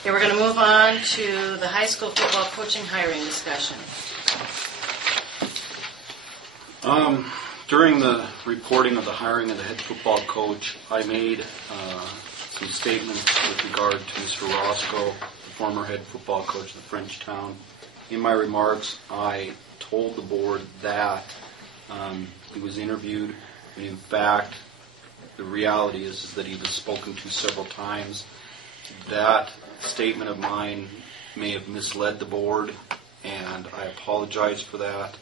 Okay, we're going to move on to the high school football coaching hiring discussion. During the reporting of the hiring of the head football coach, I made some statements with regard to Mr. Roscoe, the former head football coach of Frenchtown. In my remarks, I told the board that he was interviewed, and in fact, the reality is that he was spoken to several times. That statement of mine may have misled the board, and I apologize for that.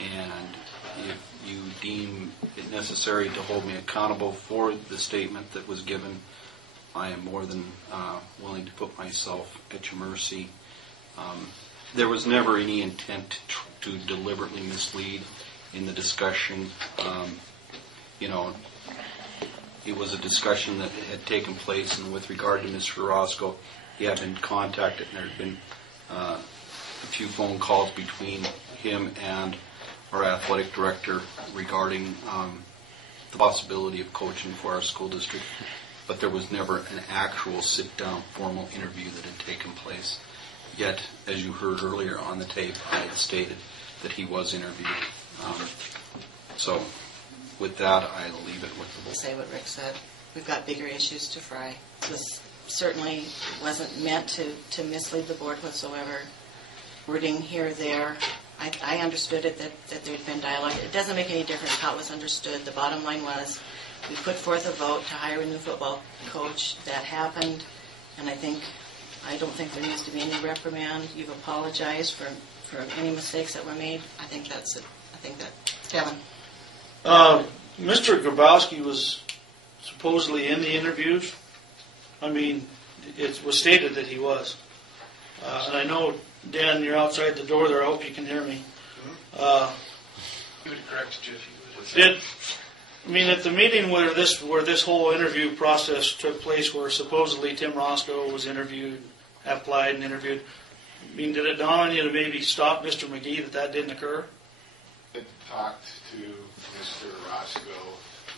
And if you deem it necessary to hold me accountable for the statement that was given, I am more than willing to put myself at your mercy. There was never any intent to deliberately mislead in the discussion. It was a discussion that had taken place, and with regard to Mr. Roscoe, he had been contacted, and there had been a few phone calls between him and our athletic director regarding the possibility of coaching for our school district, but there was never an actual sit-down formal interview that had taken place. Yet, as you heard earlier on the tape, I had stated that he was interviewed. So, with that, I'll leave it with the board. Say what Rick said. We've got bigger issues to fry. This certainly wasn't meant to mislead the board whatsoever. Wording here or there, I understood it that there had been dialogue. It doesn't make any difference how it was understood. The bottom line was we put forth a vote to hire a new football coach. That happened, and I don't think there needs to be any reprimand. You've apologized for any mistakes that were made. I think that's it. Kevin. Mr. Grabowski was supposedly in the interviews. I mean, it was stated that he was. And I know, Dan, you're outside the door there. I hope you can hear me. He would correct you if you would. At the meeting where this whole interview process took place, where supposedly Tim Roscoe was interviewed, applied and interviewed, did it dawn on you to maybe stop Mr. McGee that didn't occur? I talked to Mr. Roscoe,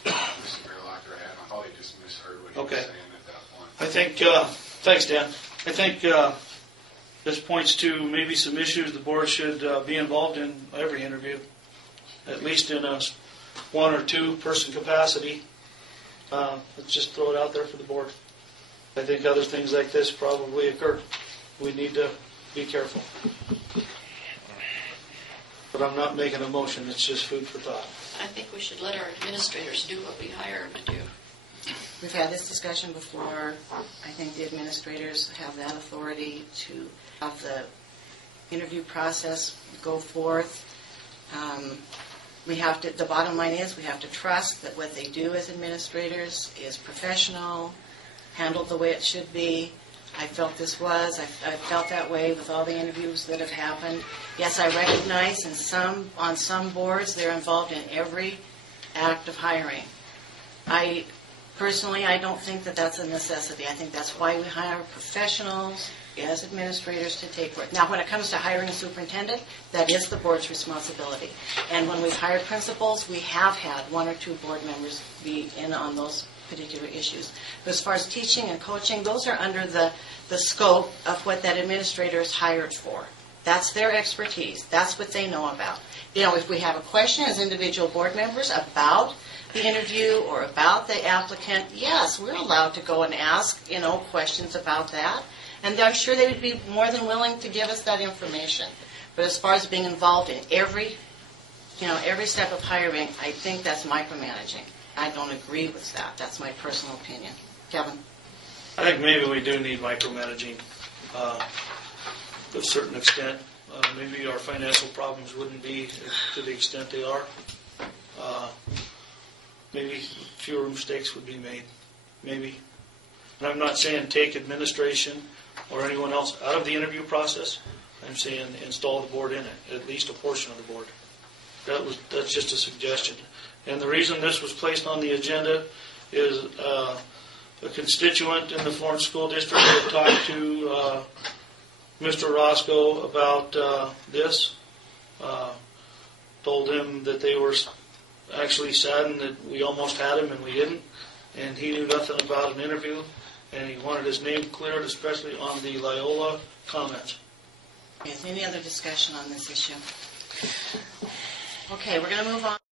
Mr. Merlocker had. I probably just misheard what he was saying at that point. I think, thanks, Dan. I think this points to maybe some issues the board should be involved in every interview, at least in a one or two person capacity. Let's just throw it out there for the board. I think other things like this probably occur. We need to be careful. But I'm not making a motion. It's just food for thought. I think we should let our administrators do what we hire them to do. We've had this discussion before. I think the administrators have that authority to have the interview process go forth. The bottom line is we have to trust that what they do as administrators is professional, handled the way it should be. I felt this was. I felt that way with all the interviews that have happened. Yes, I recognize on some boards they're involved in every act of hiring. Personally, I don't think that that's a necessity. I think that's why we hire professionals as administrators to take work. Now, when it comes to hiring a superintendent, that is the board's responsibility. And when we've hired principals, we have had one or two board members be in on those particular issues. But as far as teaching and coaching, those are under the scope of what that administrator is hired for. That's their expertise. That's what they know about. If we have a question as individual board members about the interview or about the applicant, yes, we're allowed to go and ask, questions about that. And I'm sure they would be more than willing to give us that information. But as far as being involved in every step of hiring, I think that's micromanaging. I don't agree with that. That's my personal opinion. Kevin? I think maybe we do need micromanaging to a certain extent. Maybe our financial problems wouldn't be to the extent they are. Maybe fewer mistakes would be made. Maybe. And I'm not saying take administration or anyone else out of the interview process. I'm saying install the board in it, at least a portion of the board. That's just a suggestion. And the reason this was placed on the agenda is a constituent in the Florence School District had talked to Mr. Roscoe about this, told him that they were actually saddened that we almost had him and we didn't, and he knew nothing about an interview. and he wanted his name cleared, especially on the Loyola comments. Is any other discussion on this issue? Okay, we're going to move on.